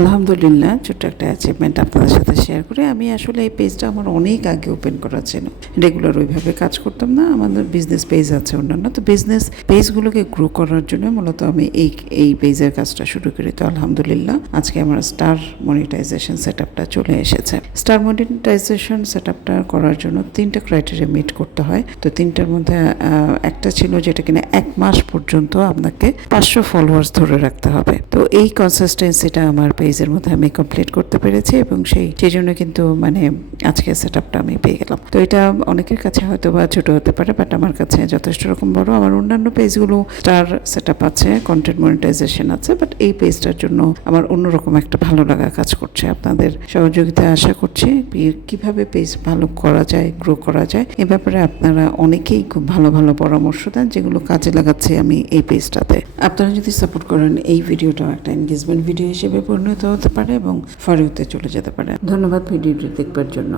আলহামদুলিল্লাহ ছোট্ট একটা অ্যাচিভমেন্ট আপনাদের সাথে শেয়ার করে আমি আসলে এই পেজটা আমার অনেক আগে ওপেন করা ছিল। রেগুলার ওইভাবে কাজ করতাম না, আমাদের বিজনেস পেজ আছে অন্যান্য, তো বিজনেস পেজগুলোকে গ্রো করার জন্য মূলত আমি এই পেজের কাজটা শুরু করি। তো আলহামদুলিল্লাহ আজকে আমার স্টার মনিটাইজেশন সেট আপটা চলে এসেছে। স্টার মনিটাইজেশন সেট আপটা করার জন্য 3টা ক্রাইটেরিয়া মিট করতে হয়। তো 3টার মধ্যে একটা ছিল যেটা কিনা 1 মাস পর্যন্ত আপনাকে 500 ফলোয়ার্স ধরে রাখতে হবে। তো এই কনসিস্টেন্সিটা আমার পেজের মধ্যে আমি কমপ্লিট করতে পেরেছি এবং সেই জন্য কিন্তু মানে আজকে সেট আপটা আমি পেয়ে গেলাম। তো এটা অনেকের কাছে হয়তো বা ছোট হতে পারে, বাট আমার কাছে যথেষ্ট রকম বড়। আমার অন্যান্য পেজগুলো স্টার সেট আপ আছে, কন্টেন্ট মনিটাইজেশন আছে, বাট এই পেজটার জন্য আমার অন্যরকম একটা ভালো লাগা কাজ করছে। আপনাদের সহযোগিতা আশা করছি। কিভাবে পেজ ভালো করা যায়, গ্রো করা যায়, এ ব্যাপারে আপনারা অনেকেই খুব ভালো ভালো পরামর্শ দেন, যেগুলো কাজে লাগাচ্ছি আমি এই পেজটাতে। আপনারা যদি সাপোর্ট করেন এই ভিডিওটাও একটা এনগেজমেন্ট ভিডিও হিসেবে পরিণত হতে পারে এবং ফর ইউতে চলে যেতে পারে। ধন্যবাদ ভিডিওটি দেখবার জন্য।